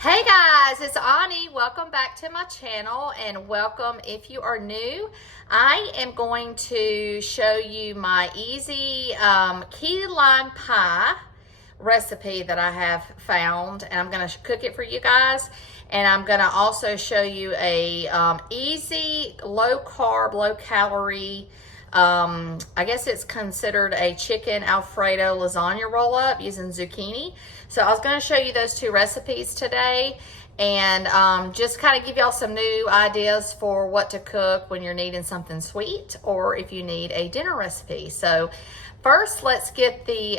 Hey guys, it's Ani. Welcome back to my channel and welcome if you are new. I am going to show you my easy key lime pie recipe that I have found, and I'm going to cook it for you guys. And I'm going to also show you a easy, low carb, low calorie, I guess it's considered a chicken Alfredo lasagna roll up using zucchini. So I was going to show you those two recipes today and just kind of give y'all some new ideas for what to cook when you're needing something sweet or if you need a dinner recipe. So first, let's get the,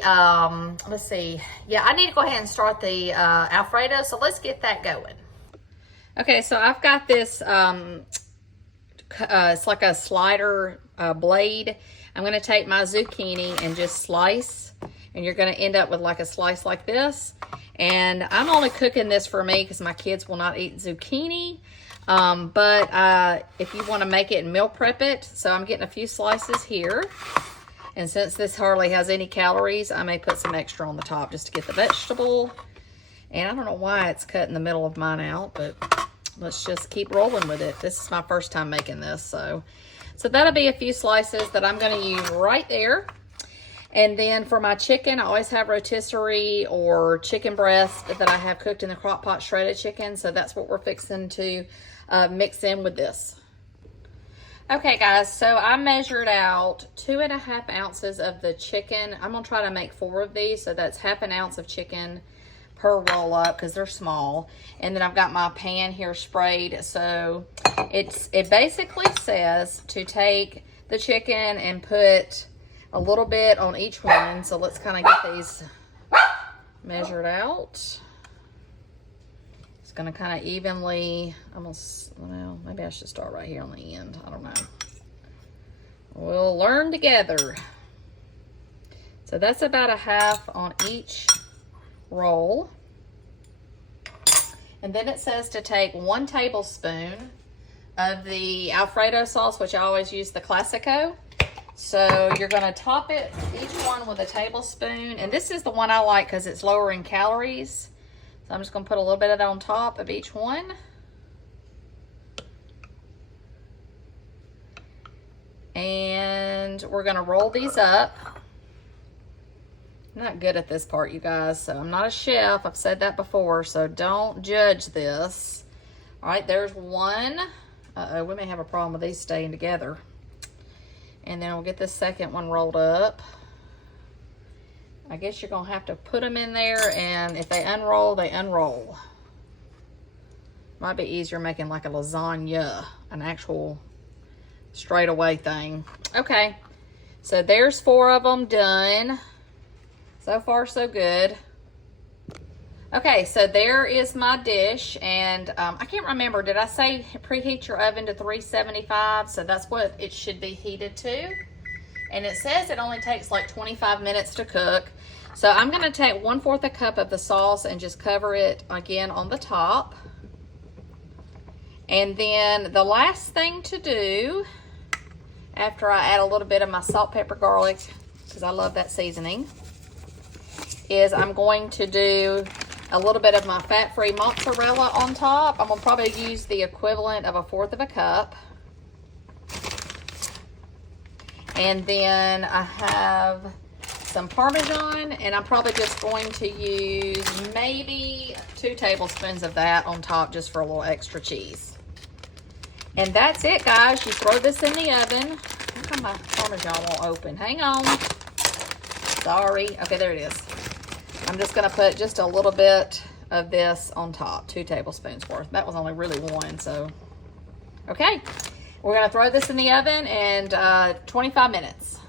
let's see. Yeah, I need to go ahead and start the Alfredo. So let's get that going. Okay, so I've got this, it's like a slider blade. I'm going to take my zucchini and just slice, and you're going to end up with like a slice like this. And I'm only cooking this for me because my kids will not eat zucchini. But if you want to make it and meal prep it, so I'm getting a few slices here. And since this hardly has any calories, I may put some extra on the top just to get the vegetable. And I don't know why it's cut in the middle of mine out, but let's just keep rolling with it. This is my first time making this, so that'll be a few slices that I'm going to use right there. And then for my chicken, I always have rotisserie or chicken breast that I have cooked in the crock pot, shredded chicken. So that's what we're fixing to mix in with this. Okay, guys, so I measured out 2.5 ounces of the chicken. I'm going to try to make 4 of these, so that's half an ounce of chicken per roll up because they're small. And then I've got my pan here sprayed. So it basically says to take the chicken and put a little bit on each one. So let's kind of get these measured out. It's going to kind of evenly, well, maybe I should start right here on the end. I don't know. We'll learn together. So that's about a half on each roll. And then it says to take 1 tablespoon of the Alfredo sauce, which I always use the Classico. So you're going to top it, each one with a tablespoon. And this is the one I like because it's lower in calories. So I'm just going to put a little bit of that on top of each one. And we're going to roll these up. I'm not good at this part, you guys, so I'm not a chef. I've said that before, so don't judge this. All right, there's one. Uh-oh, we may have a problem with these staying together. And then we'll get this second one rolled up. I guess you're going to have to put them in there, and if they unroll, they unroll. Might be easier making like a lasagna, an actual straight away thing. Okay, so there's 4 of them done. So far, so good. Okay, so there is my dish, and I can't remember, did I say preheat your oven to 375? So that's what it should be heated to. And it says it only takes like 25 minutes to cook. So I'm going to take 1/4 a cup of the sauce and just cover it again on the top. And then the last thing to do, after I add a little bit of my salt, pepper, garlic, because I love that seasoning, is I'm going to do a little bit of my fat-free mozzarella on top. I'm going to probably use the equivalent of 1/4 cup. And then I have some Parmesan, and I'm probably just going to use maybe 2 tablespoons of that on top just for a little extra cheese. And that's it, guys. You throw this in the oven. How come my Parmesan won't open? Hang on. Sorry. Okay, there it is. I'm just going to put just a little bit of this on top, 2 tablespoons worth. That was only really 1, so. Okay, we're going to throw this in the oven and 25 minutes.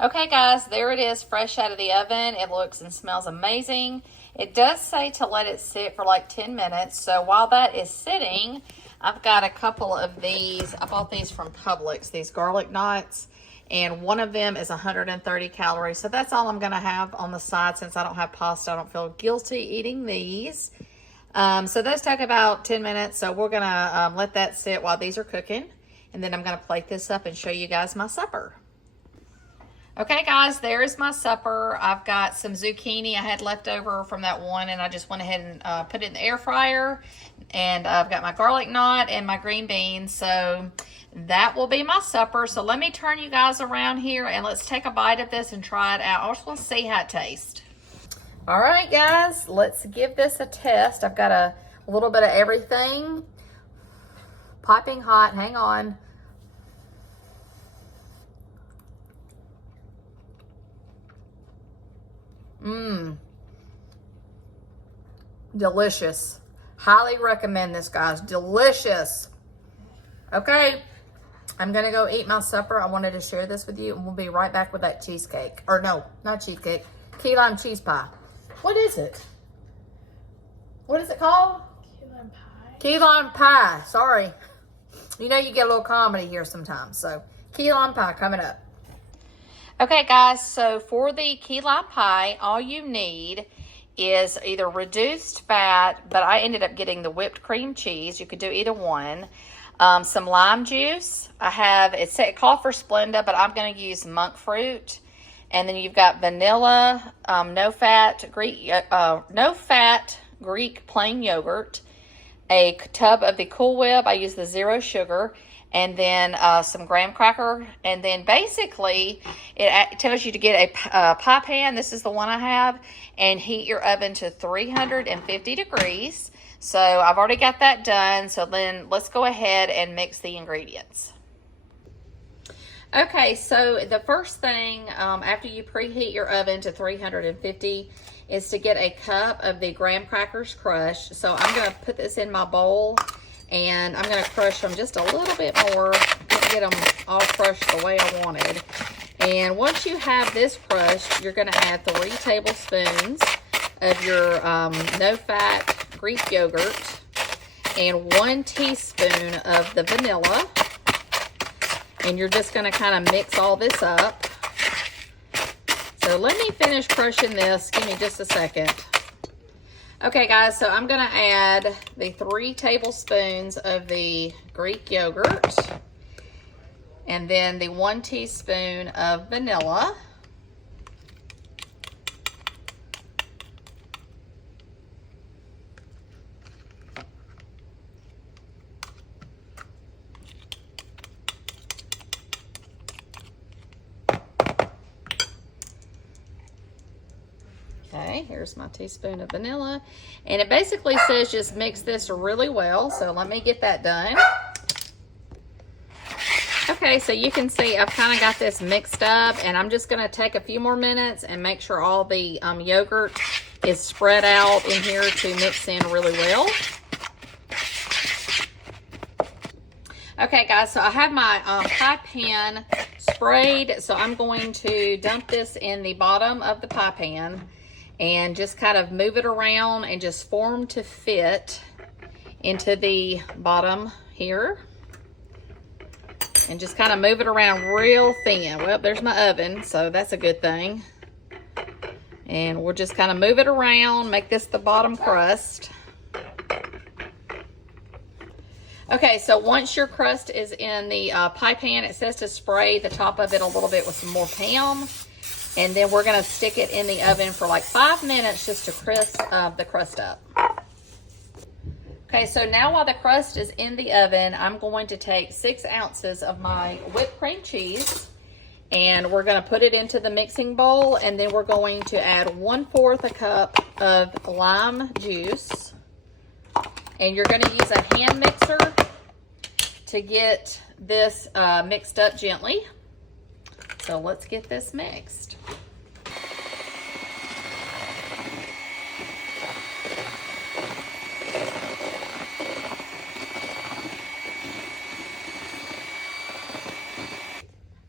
Okay, guys, there it is, fresh out of the oven. It looks and smells amazing. It does say to let it sit for like 10 minutes. So while that is sitting, I've got a couple of these. I bought these from Publix, these garlic knots. And one of them is 130 calories. So that's all I'm going to have on the side since I don't have pasta. I don't feel guilty eating these. So those take about 10 minutes. So we're going to let that sit while these are cooking. And then I'm going to plate this up and show you guys my supper. Okay, guys, there's my supper. I've got some zucchini I had left over from that one, and I just went ahead and put it in the air fryer. And I've got my garlic knot and my green beans. So that will be my supper. So let me turn you guys around here, and let's take a bite of this and try it out. I just want to see how it tastes. All right, guys, let's give this a test. I've got a little bit of everything. Piping hot. Hang on. Delicious. Highly recommend this, guys. Delicious. Okay, I'm gonna go eat my supper. I wanted to share this with you, and we'll be right back with that cheesecake. Or no, not cheesecake. Key lime cheese pie. What is it? What is it called? Key lime pie. Key lime pie. Sorry. You know you get a little comedy here sometimes. So key lime pie coming up. Okay, guys, so for the key lime pie, all you need is either reduced fat, but I ended up getting the whipped cream cheese. You could do either one. Some lime juice. I have, it called for Splenda, but I'm going to use monk fruit. And then you've got vanilla, no fat Greek plain yogurt, a tub of the Cool Whip. I use the zero sugar. And then some graham cracker. And then basically, it tells you to get a pie pan. This is the one I have. And heat your oven to 350 degrees. So I've already got that done. So then let's go ahead and mix the ingredients. Okay, so the first thing after you preheat your oven to 350 is to get a cup of the graham crackers crushed. So I'm going to put this in my bowl. And I'm going to crush them just a little bit more to get them all crushed the way I wanted. And once you have this crushed, you're going to add 3 tablespoons of your no-fat Greek yogurt and 1 teaspoon of the vanilla. And you're just going to kind of mix all this up. So let me finish crushing this. Give me just a second. Okay, guys, so I'm going to add the 3 tablespoons of the Greek yogurt and then the 1 teaspoon of vanilla. Okay, here's my teaspoon of vanilla. And it basically says just mix this really well. So let me get that done. Okay, so you can see I've kind of got this mixed up. And I'm just going to take a few more minutes and make sure all the yogurt is spread out in here to mix in really well. Okay, guys, so I have my pie pan sprayed. So I'm going to dump this in the bottom of the pie pan. And just kind of move it around and just form to fit into the bottom here. And just kind of move it around real thin. Well, there's my oven, so that's a good thing. And we'll just kind of move it around, make this the bottom crust. Okay, so once your crust is in the pie pan, it says to spray the top of it a little bit with some more Pam. And then we're going to stick it in the oven for like 5 minutes just to crisp the crust up. Okay, so now while the crust is in the oven, I'm going to take 6 ounces of my whipped cream cheese. And we're going to put it into the mixing bowl. And then we're going to add 1/4 a cup of lime juice. And you're going to use a hand mixer to get this mixed up gently. So let's get this mixed.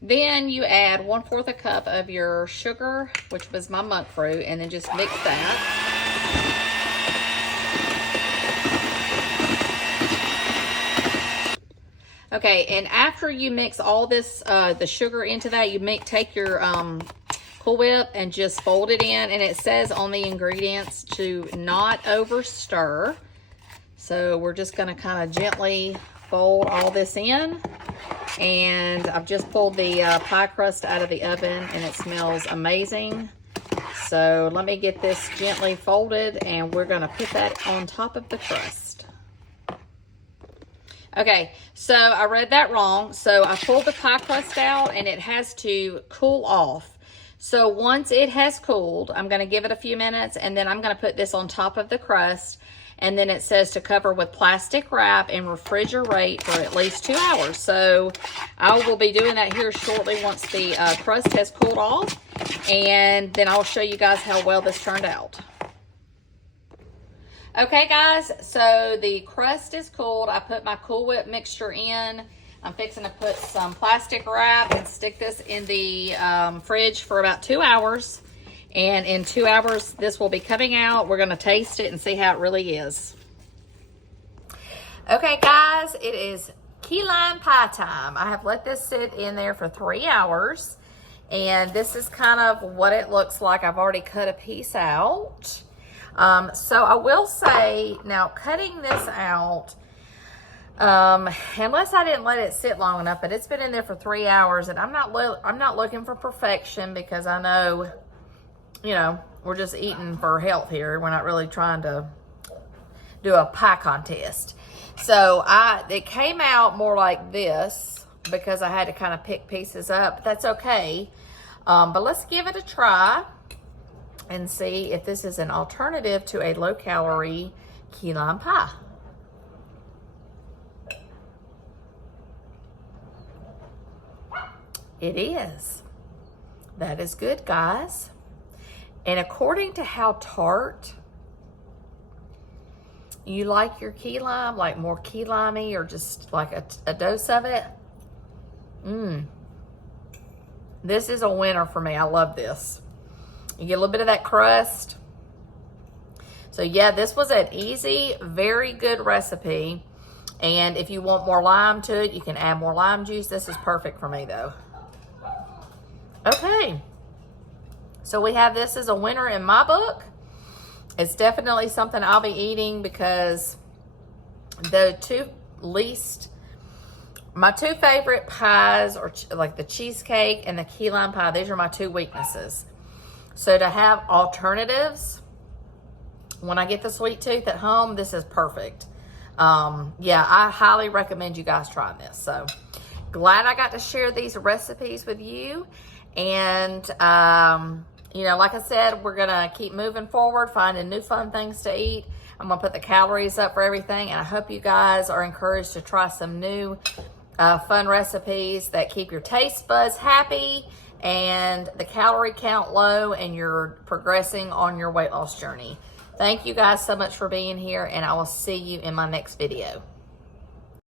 Then you add 1/4 a cup of your sugar, which was my monk fruit, and then just mix that. Okay, and after you mix all this, the sugar into that, you take your Cool Whip and just fold it in. And it says on the ingredients to not over stir. So we're just going to kind of gently fold all this in. And I've just pulled the pie crust out of the oven, and it smells amazing. So let me get this gently folded, and we're gonna put that on top of the crust. Okay, so I read that wrong. So I pulled the pie crust out, and it has to cool off. So once it has cooled, I'm gonna give it a few minutes, and then I'm gonna put this on top of the crust. And then it says to cover with plastic wrap and refrigerate for at least 2 hours. So I will be doing that here shortly once the crust has cooled off. And then I'll show you guys how well this turned out. Okay, guys, so the crust is cooled. I put my Cool Whip mixture in. I'm fixing to put some plastic wrap and stick this in the fridge for about 2 hours. And in 2 hours, this will be coming out. We're gonna taste it and see how it really is. Okay, guys, it is key lime pie time. I have let this sit in there for 3 hours. And this is kind of what it looks like. I've already cut a piece out. So I will say, now cutting this out, unless I didn't let it sit long enough, but it's been in there for 3 hours, and I'm not looking for perfection, because I know, you know, we're just eating for health here. We're not really trying to do a pie contest. So it came out more like this because I had to kind of pick pieces up. But that's okay. But let's give it a try and see if this is an alternative to a low-calorie key lime pie. It is. That is good, guys. And according to how tart you like your key lime, like more key limey or just like a dose of it, this is a winner for me. I love this. You get a little bit of that crust. So yeah, this was an easy, very good recipe. And if you want more lime to it, you can add more lime juice. This is perfect for me though. Okay. So we have this as a winner in my book. It's definitely something I'll be eating because my two favorite pies are like the cheesecake and the key lime pie. These are my two weaknesses. So to have alternatives when I get the sweet tooth at home, this is perfect. Yeah, I highly recommend you guys try this. So glad I got to share these recipes with you. And, you know, like I said, we're going to keep moving forward, finding new fun things to eat. I'm going to put the calories up for everything. And I hope you guys are encouraged to try some new fun recipes that keep your taste buds happy and the calorie count low, and you're progressing on your weight loss journey. Thank you guys so much for being here, and I will see you in my next video.